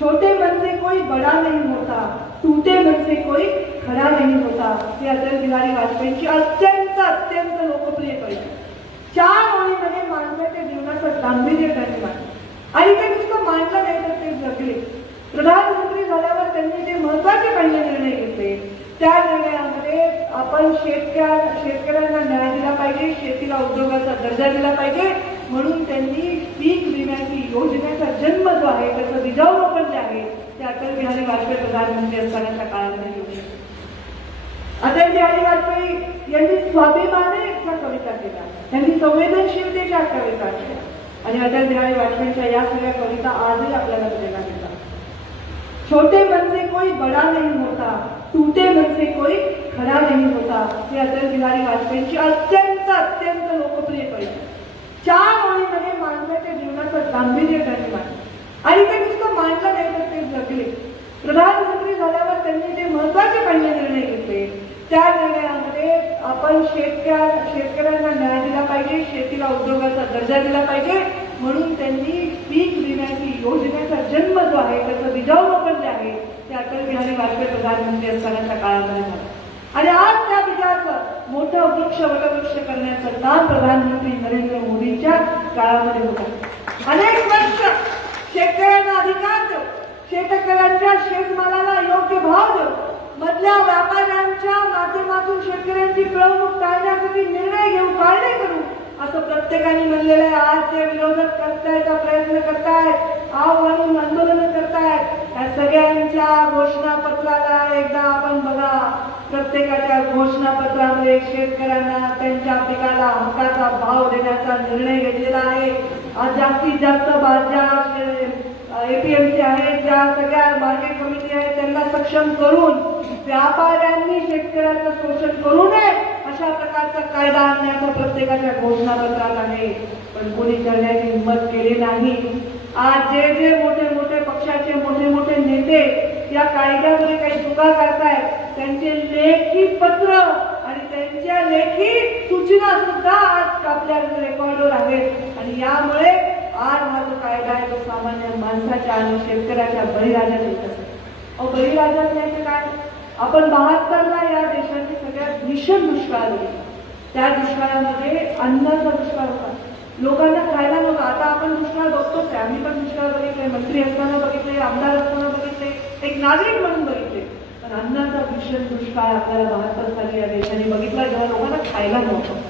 छोटे मन से कोई बड़ा नहीं होता, टूटे मन से कोई खड़ा नहीं होता. हे अटल बिहारी वाजपेयींची अत्यंत अत्यंत लोकप्रिय कविता. 4 ओळीमध्ये माणसाच्या जीवनाचं गांभीर्य त्यांनी मांडलं आणि ते नुसतं मांडलं नाही तर ते जगले. प्रधानमंत्री झाल्यावर त्यांनी जे महत्वाचे पहिले निर्णय घेतले त्या निर्णयामध्ये आपण शेतकऱ्यांना न्याय दिला पाहिजे, शेतीला उद्योगाचा दर्जा दिला पाहिजे म्हणून त्यांनी पीक विम्याची योजनेचा जन्म जो आहे त्याचं बीजारोपण जे आहे ते अटल बिहारी वाजपेयी प्रधानमंत्री असतानाच्या काळामध्ये केले. अटल बिहारी वाजपेयी यांनी स्वाभिमानाच्या कविता केल्या, त्यांनी संवेदनशीलतेच्या कविता केल्या आणि अटल बिहारी वाजपेयींच्या या सगळ्या कविता आजही आपल्याला बघायला मिळतात. छोटे मन से कोई बड़ा नहीं होता, टूटे मन से कोई खड़ा नहीं होता. हे अटल बिहारी वाजपेयींची अत्यंत अत्यंत लोकप्रिय कविता. 4 ओळीमध्ये माणसाच्या जीवनाचं गांभीर्य त्यांनी मांडलं आणि ते नुसतं मांडलं नाही तर ते जगले. प्रधानमंत्री झाल्यावर त्यांनी जे महत्वाचे पहिले निर्णय घेतले त्या निर्णयामध्ये आपण शेतकऱ्यांना न्याय दिला पाहिजे, शेतीला उद्योगाचा दर्जा दिला पाहिजे म्हणून त्यांनी पीक विम्याची योजनेचा जन्म जो आहे त्याचं बीजारोपण जे आहे ते अटल बिहारी वाजपेयी प्रधानमंत्री असतानाच्या काळामध्ये झालं आणि आज त्या बीजाचं मोठं वटवृक्ष करण्याचं काम प्रधानमंत्री नरेंद्र मोदींच्या काळामध्ये होतं. अनेक वर्ष शेतकऱ्यांना अधिकार देऊ, शेतकऱ्यांच्या शेतमालाला योग्य भाव देऊ, मधल्या व्यापाऱ्यांच्या माध्यमातून शेतकऱ्यांची पिळवणूक टाळण्यासाठी निर्णय घेऊ, कायदे करू असं प्रत्येकाने म्हणलेलं आहे. आज ते विरोधक करतायचा प्रयत्न करतायत, आव्हान आंदोलन करतायत. या सगळ्यांच्या घोषणापत्राला एकदा आपण बघा. प्रत्येकाच्या घोषणापत्रामध्ये शेतकऱ्यांना त्यांच्या पिकाला हक्काचा भाव देण्याचा निर्णय घेतलेला आहे. आज जास्तीत जास्त ज्या एपीएमसी आहेत, ज्या सगळ्या मार्केट कमिटी आहेत त्यांना सक्षम करून व्यापाऱ्यांनी शेतकऱ्यांचं शोषण करू नये अशा प्रकारचा कायदा आणण्याचा प्रत्येकाच्या घोषणापत्रात आहे. पण कोणी करण्याची हिंमत केली नाही. आज जे मोठे मोठे पक्षाचे मोठे नेते या कायद्यामध्ये काही चुका करतायत त्यांचे लेखी पत्र आणि त्यांच्या लेखी सूचना सुद्धा आज आपल्या रेकॉर्डवर आहेत आणि यामुळे आज हा जो कायदा आहे तो सामान्य माणसाच्या आणि शेतकऱ्याच्या बळीराजात येत असतो. बळीराजात यायचं काय? आपण 72ला या देशाची सगळ्यात भीषण दुष्काळ झाली. त्या दुष्काळामध्ये अन्नाचा दुष्काळ होता, लोकांना खायला नव्हतं. आता आपण दुष्काळ बघतोच आहे, आम्ही पण दुष्काळ बघितले, मंत्री असताना बघितले, आमदार असताना बघितले, एक नागरिक म्हणून बघितले. पण अन्नाचा भीषण दुष्काळ आपल्याला 72 साली या देशाने बघितला जेव्हा लोकांना खायला नव्हतं.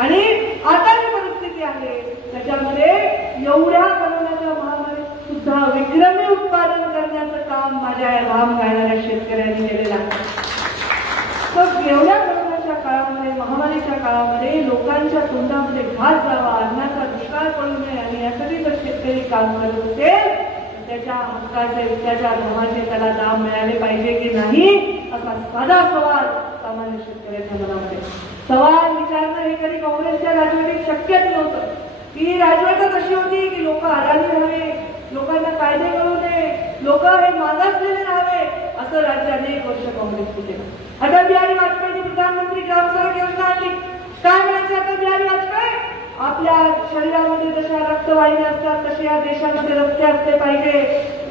आणि आता जी परिस्थिती आहे त्याच्यामध्ये एवढ्या कोरोनाच्या महामारीत सुद्धा विक्रमी उत्पादन करण्याचं काम माझ्या या घाम गाळणाऱ्या शेतकऱ्यांनी केलेलं आहे. तर एवढ्या कोरोनाच्या काळामध्ये, महामारीच्या काळामध्ये लोकांच्या तोंडामध्ये घास जावा, अन्नाचा दुष्काळ पडू नये आणि यासाठी जर शेतकरी काम करत असेल त्याच्या हक्काचे, त्याच्या घामाचे त्याला दाम मिळाले पाहिजे की नाही असा साधा सवाल सामान्य शेतकऱ्याच्या मनामध्ये. सवाल विचारणं हे कधी काँग्रेसच्या राजवटीत शक्यच नव्हतं. ही राजवटच अशी होती की लोक अडाणी राहावे, लोकांना कायदे कळू नये, लोक हे मागासलेले राहावे असं राज्य अनेक वर्ष काँग्रेसने केलं. अटल बिहारी वाजपेयींनी प्रधानमंत्री ग्राम सडक योजना आणली. काय म्हणायचे अटल बिहारी वाजपेयी? आपल्या शरीरामध्ये जशा रक्तवाहिन्या असतात तसे या देशामध्ये रस्ते असले पाहिजे.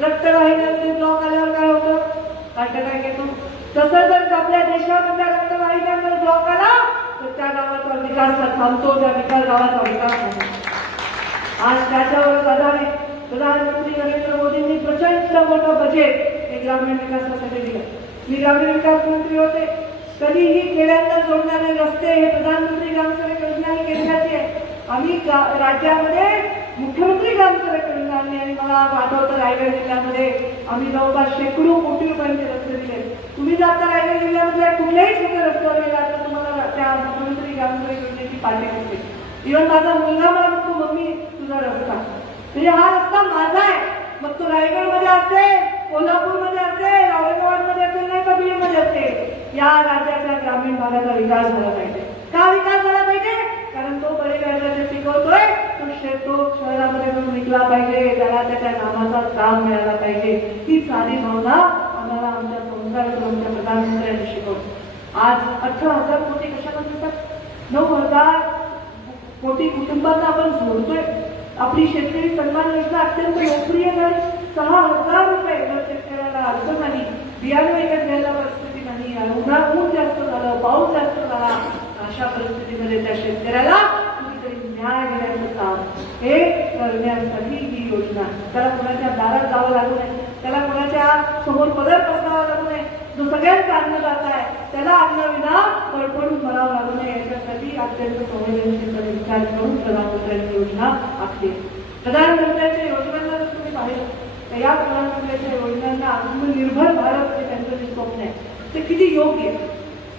रक्तवाहिन्यांचे ब्लॉक आल्यावर काय होतं? हार्ट अटॅक येतो. तसं जर आपल्या देशामधल्या रक्तवाहिन्यांवर ब्लॉक आला तर त्या गावाचा विकास थांबतो, त्या गावाचा विकास होतो. आज त्याच्यावर आधारित प्रधानमंत्री नरेंद्र मोदींनी प्रचंड मोठं बजेट हे ग्रामीण विकासासाठी दिलं. मी ग्रामीण विकास मंत्री होते. कधीही खेड्यांना जोडणारे रस्ते हे प्रधानमंत्री ग्राम सडक योजना ही केंद्राची आहे. आम्ही राज्यामध्ये मुख्यमंत्री ग्राम सडक योजना आणली आणि मला आठवतं रायगड जिल्ह्यामध्ये आम्ही जवळपास शेकडो कोटी रुपयांचे रस्ते दिले. तुम्ही जाता रायगड जिल्ह्यामध्ये कुठल्याही छोट्या रस्त्यावर गेला तर तुम्हाला त्या मुख्यमंत्री ग्राम सडक योजनेची पाठी असते. इव्हन माझा मुलगा मला म्हणतो, मम्मी तुझा रस्ता, म्हणजे हा रस्ता माझा आहे. मग तो रायगडमध्ये असेल, कोल्हापूरमध्ये असेल, औरंगाबादमध्ये असेल, नाही तर बीडमध्ये असेल, या राज्याच्या ग्रामीण भागाचा विकास झाला पाहिजे. का विकास झाला पाहिजे? कारण तो बळीराजाचे पिकवतोय तो शहरामध्ये जाऊन विकला पाहिजे, त्याला त्याच्या नामाचा काम मिळाला पाहिजे. ही साधी भावना आम्हाला आमच्या संस्कारातून आमच्या प्रधानमंत्र्यांनी शिकवली. आज 18,000 कोटी कशामध्ये येतात? 9,000 कोटी कुटुंबांना आपण जोडतोय. आपली शेतकरी सन्मान योजना अत्यंत लोकप्रिय झाली. 6,000 रुपये अडचण आली, बियाणं विकत घ्यायला परिस्थिती नाही, ऊन जास्त झालं, पाऊस जास्त झाला, अशा परिस्थितीमध्ये त्या शेतकऱ्याला कुठेतरी न्याय देण्याचं काम हे करण्यासाठी ही योजना. त्याला कोणाच्या दारात जावं लागू नये, त्याला कोणाच्या समोर पदर पसरावं लागू नये, जो सगळ्यांचा अन्नदाता आहे त्याला अन्नविना पडपडून मरावं लागू नये, याच्यासाठी अत्यंत संवेदनशीलपणे विचार करून प्रधानमंत्र्यांची योजना आखली. प्रधानमंत्र्यांच्या योजनांना जर तुम्ही पाहिलं तर या प्रधानमंत्र्यांच्या योजनांना आत्मनिर्भर भारत हे त्यांचं जे स्वप्न आहे ते किती योग्य आहे.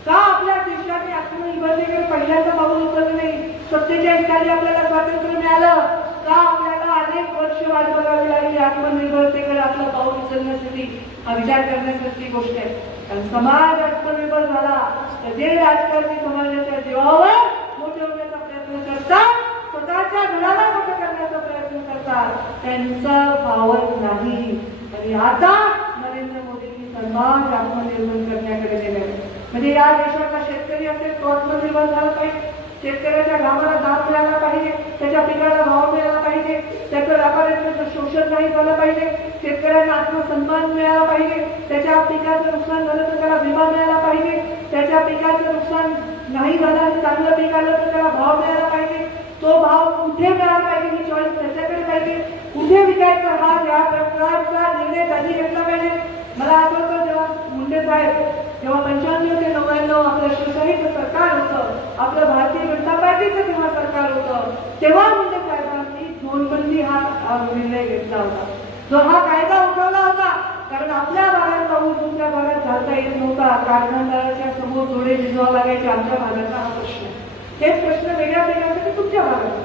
का आपल्या देशाने आत्मनिर्भरतेकडे पहिल्यांदा पाऊल उचललं नाही? 47 साली आपल्याला स्वातंत्र्य मिळालं, का आपल्याला अनेक वर्ष वाट बघावी लागली आत्मनिर्भरतेकडे आपलं पाऊल उचलण्यासाठी? हा विचार करण्यासारखी गोष्ट आहे. कारण समाज आत्मनिर्भर झाला तर जे राजकारणी समाजाच्या जीवावर मोठे होण्याचा प्रयत्न करतात, स्वतःच्या घराला मोठं करण्याचा प्रयत्न करतात, त्यांचा पावर नाही. आणि आता नरेंद्र मोदींनी समाज आत्मनिर्भर करण्याकडे गेले. म्हणजे या देशाचा शेतकरी असेल तो आत्मनिर्भर झाला पाहिजे, शेतकऱ्याच्या घामाला दाम मिळाला पाहिजे, त्याच्या पिकाला भाव मिळाला पाहिजे, त्याचं व्यापाऱ्यांचं शोषण नाही झालं पाहिजे, शेतकऱ्यांना आत्मसन्मान मिळाला पाहिजे, त्याच्या पिकाचं नुकसान झालं तर त्याला विमा मिळाला पाहिजे, त्याच्या पिकाचं नुकसान नाही झालं, चांगलं पीक आलं तर त्याला भाव मिळाला पाहिजे, तो भाव कुठे मिळाला पाहिजे ही चॉईस त्याच्याकडे पाहिजे, कुठे विकायचा हा या प्रकारचा निर्णय कधी घेतला पाहिजे. मला आठवतं जेव्हा मुंडे साहेब जेव्हा 95 ते 99 आपलं शिवसेनेचं सरकार होतं, आपलं भारतीय जनता पार्टीचं जेव्हा सरकार होतं, तेव्हा मुंडे साहेबांनी नोटबंदी हा निर्णय घेतला होता, जो हा कायदा उठवला होता. कारण आपल्या भागात पाऊस दुसऱ्या भागात घालता येत नव्हता, कारखानदाराच्या समोर जोडे भिजवावं लागायचे. आमच्या भागाचा हा प्रश्न आहे. हेच प्रश्न वेगळ्या वेगळ्या तुमच्या भागात,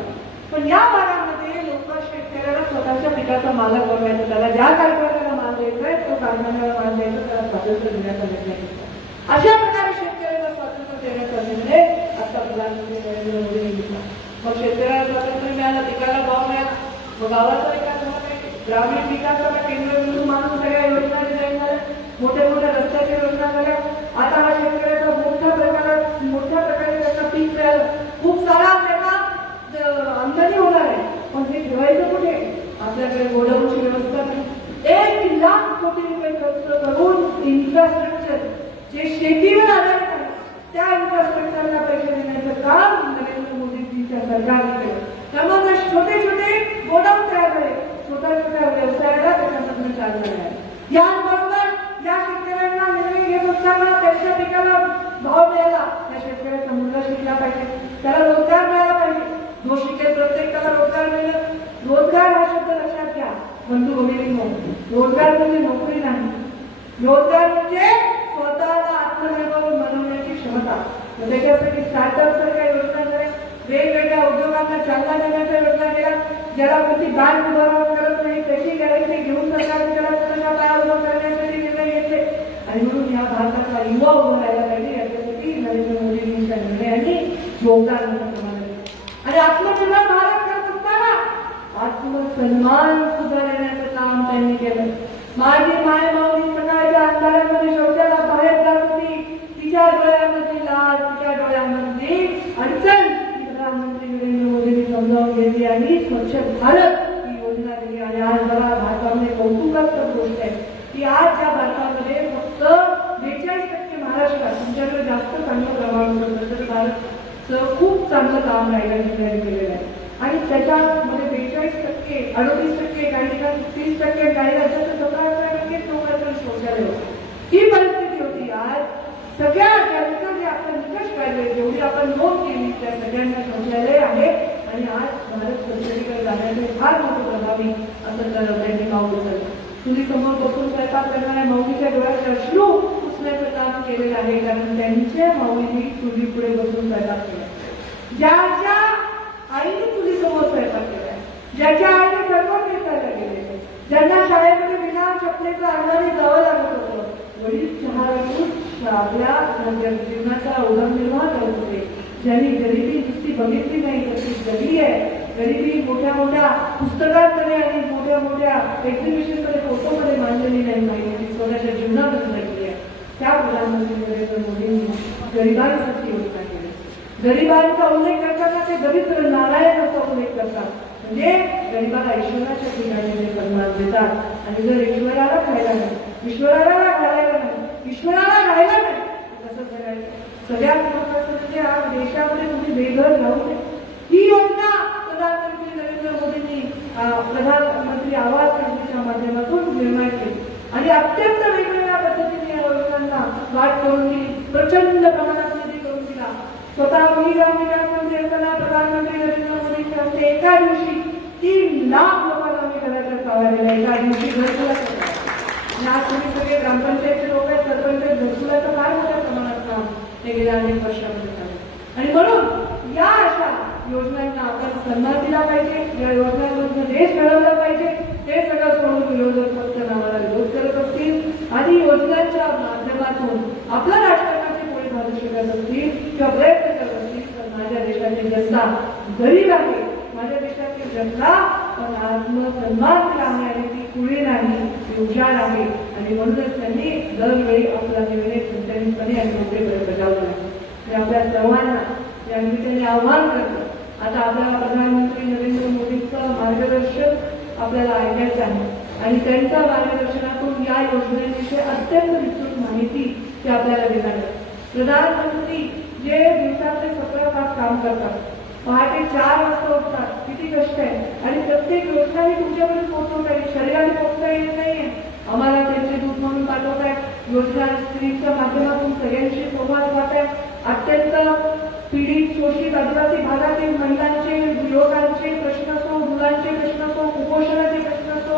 पण या भागामध्ये लोक शेतकऱ्याला स्वतःच्या पिकाचा मालक बनवायचा, त्याला ज्या कारखान्याला माल द्यायचा तो कारखान्याला माल द्यायचा, त्याला स्वातंत्र्य देण्याचा निर्णय घेतला. अशा प्रकारे शेतकऱ्याला स्वातंत्र्य देण्याचा निर्णय आता प्रधानमंत्री नरेंद्र मोदींनी घेतला. मग शेतकऱ्याला स्वातंत्र्य मिळालं, पिकाला भाव मिळाला, मग गावाचा विकास झाला पाहिजे, ग्रामीण विकासाला केंद्र मानून सगळ्या योजना डिझाईन झाल्या, मोठ्या मोठ्या रस्त्याच्या योजना झाल्या. आता हा शेतकऱ्याचा मोठ्या प्रकारे त्याचा पीक मिळालं, खूप सारा त्याचा आमदानी होणार आहे. पण ते ठेवायचं कुठे? आपल्याकडे गोडाऊनची व्यवस्था नाही. 1 लाख कोटी रुपये खर्च करून इन्फ्रास्ट्रक्चर जे शेतीवर आधारित आहे त्या इन्फ्रास्ट्रक्चरला पैसे देण्याचं काम नरेंद्र मोदींच्या सरकारने केलं. त्यामुळे छोटे छोटे गोडाऊन तयार झाले, छोट्या छोट्या व्यवसायाला त्याच्यामधून चालना आहे. याचबरोबर या शेतकऱ्यांना निर्णय घेत असताना त्यांच्या पिकाला भाव मिळाला, त्या शेतकऱ्याचा मुलगा शिकला पाहिजे, त्याला रोजगार मिळाला पाहिजे. जो शिकेल प्रत्येकाला रोजगार मिळेल. रोजगार हा शब्द लक्षात घ्या बंधू भगिनींनो, रोजगार म्हणजे नोकरी नाही, रोजगार म्हणजे स्वतःला आत्मनिर्भर बनवण्याची क्षमता. त्याच्यासाठी स्टार्टअप सारख्या योजना झाल्या, वेगवेगळ्या उद्योगांना चालना देण्याच्या योजना केल्या. ज्याला कोणती बँक उभारवून करत नाही त्याची गॅरंटी घेऊन सरकारने त्याला स्वतःच्या पायावर उभं करण्यासाठी निर्णय घेतले. आणि म्हणून या भारताचा युवा उभं राहायला पाहिजे, याच्यासाठी नरेंद्र मोदींच्या निर्णयांनी योगदान आणि आत्मनिर्भर भारत करत असताना आत्मसन्मान सुधारण्याचं काम त्यांनी केलं. माझी माय माऊली सकाळच्या अंधारामध्ये शौचाला बाहेर जात होती, तिच्या डोळ्यामध्ये लाज, तिच्या डोळ्यामध्ये अडचण प्रधानमंत्री नरेंद्र मोदींनी समजावून घेतली आणि स्वच्छ भारत ही योजना दिली. आणि आज बघा भारतामध्ये कौतुकास्पद गोष्ट आहे की आज ज्या भारतामध्ये फक्त 42% महाराष्ट्रात, तुमच्याकडे जास्त चांगलं प्रमाण होतं तर भारत खूप चांगलं काम राहिलं केलेलं आहे. आणि त्याच्यामध्ये 42%, 38%, काही ठिकाणी 30%, काही राज्यात 17% लोकांचं शौचालय होतं. ही परिस्थिती होती. आज सगळ्या ज्यांचं जे आपण निकष काढले, जेवढी आपण नोंद केली त्या सगळ्यांना शौचालय आहे. आणि आज भारत स्वच्छतेकडे जाण्याचे फार मोठं प्रभावी असं तर त्यांनी पाऊल उचललं. तुम्ही समोर बसून स्वयंपाक करणाऱ्या माऊलीच्या डोळ्यात अश्रू पुसण्याचं काम केलेलं आहे, कारण त्यांच्या माऊलींनी चुली पुढे बसून स्वयंपाक केला. ज्याच्या आईने चुली समोर स्वयंपाक केला, ज्याच्या आईने सर्व नेसायला गेले, ज्यांना शाळेमध्ये विना चपलेचं अंगाने जावं लागत होतं, वडील चहा आपल्या जीवनाचा उदरनिर्वाह करत होते, ज्यांनी गरिबी नुसती बघितली नाही तर ती जगली आहे. गरिबी मोठ्या मोठ्या पुस्तकांमध्ये आणि मोठ्या मोठ्या एक्झिबिशनमध्ये फोटोमध्ये मांडलेली नाही पाहिजे, स्वतःच्या जीवनामध्ये जगली आहे. त्या प्रधानमंत्री नरेंद्र मोदींनी गरिबांसाठी योजना केली. गरिबांचा उल्लेख करताना ते दरिद्र नारायण असा उल्लेख करतात, म्हणजे गरिबाला ईश्वराच्या ठिकाणी ते सन्मान देतात. आणि जर ईश्वराला खायला नाही ईश्वराला घालायला नाही, ईश्वराला राहायला नाही. कसं करायचं? सगळ्यात महत्वाचं म्हणजे आज देशामध्ये तुम्ही बेघर राहू नये. ही योजना प्रधानमंत्री नरेंद्र मोदींनी प्रधानमंत्री आवास योजनेच्या माध्यमातून निर्माण केली आणि अत्यंत वेगवेगळ्या पद्धतीने या योजनांना वाट करून दिली, प्रचंड प्रमाणात निधी करून दिला. स्वतः मी ग्रामविकास मंत्री असताना प्रधानमंत्री नरेंद्र मोदींच्या हस्ते एका दिवशी 3 लाख लोकांना आम्ही घराच्या चालवलेला एका दिवशी घरकुला केला. आज तुम्ही सगळे ग्रामपंचायतचे लोक आहेत, सरपंच आहेत, घरकुलाचं फार मोठ्या प्रमाणात काम हे गेल्या अनेक वर्षामध्ये झालं. आणि म्हणून या अशा योजनांना आपण सन्मान दिला पाहिजे, या योजनांमधून देश घडवला पाहिजे. ते सगळं सोडून विरोधक फक्त नावाला विरोध करत असतील आणि योजनांच्या माध्यमातून आपल्या राष्ट्राचे पोळी भाजू शकत असतील किंवा प्रयत्न करत असतील तर माझ्या देशाची जनता गरीब आहे, माझ्या देशाची जनता पण आत्मसन्मान आहे आणि ती कुळी नाही, ती हुशार आहे. आणि म्हणूनच त्यांनी दरवेळी आपला निर्णय ठणठणीतपणे आणि मोठेपणे बजावला आहे. आणि आपल्या सर्वांना या निमित्ताने आव्हान करतो, आता आपल्याला प्रधानमंत्री नरेंद्र मोदींचं मार्गदर्शन आपल्याला ऐकायचं आहे आणि त्यांच्या मार्गदर्शनातून या योजनेविषयी अत्यंत विस्तृत माहिती ते आपल्याला देणार आहे. प्रधानमंत्री जे दिवसातले 17 तास काम करतात, पहाटे 4 वाजता उठतात, किती कष्ट आहे आणि प्रत्येक योजना ही तुमच्यापर्यंत पोहोचवत आहे, शरीराने पोहोचता येत नाहीये. आम्हाला त्यांचे दूत म्हणून पाठवत आहेत, योजना स्त्रीच्या माध्यमातून सगळ्यांशी संवाद साधत आहेत. अत्यंत पीडित शोषित आदिवासी भागातील महिलांचे, युवकांचे प्रश्न असो, मुलांचे प्रश्न असो, कुपोषणाचे प्रश्न असो,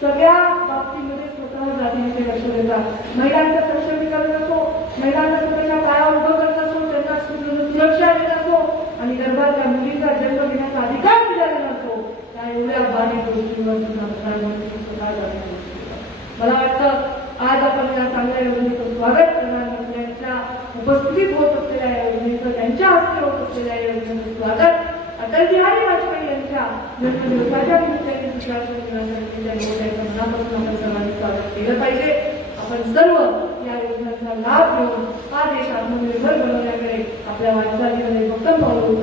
सगळ्या बाबतीमध्ये स्वतः जातीचे लक्ष देतात. महिलांचं सक्षमीकरण असो, महिलांना स्वतःच्या पायावर उभं करणं असो, त्यांना सुरक्षा देणं असो आणि गर्भातल्या मुलीचा जन्म घेण्याचा अधिकार दिलेला नसो, त्या एवढ्या बारीक गोष्टींवर सुद्धा प्रधानमंत्री स्वतः जाती. मला वाटतं आज आपण या चांगल्या योजनेचं स्वागत प्रधानमंत्र्यांच्या उपस्थितीत होत असलेल्या योजनेचं, त्यांच्या हस्ते होत असलेल्या योजनेचं स्वागत अटल बिहारी वाजपेयी यांच्या जन्मदिवसाच्या निमित्ताने मनापासून आपण सर्वांनी स्वागत केलं पाहिजे. आपण सर्व या योजनांचा लाभ घेऊन हा देश आत्मनिर्भर बनवण्याकडे आपल्या वाटचालीमध्ये भक्कम पाऊल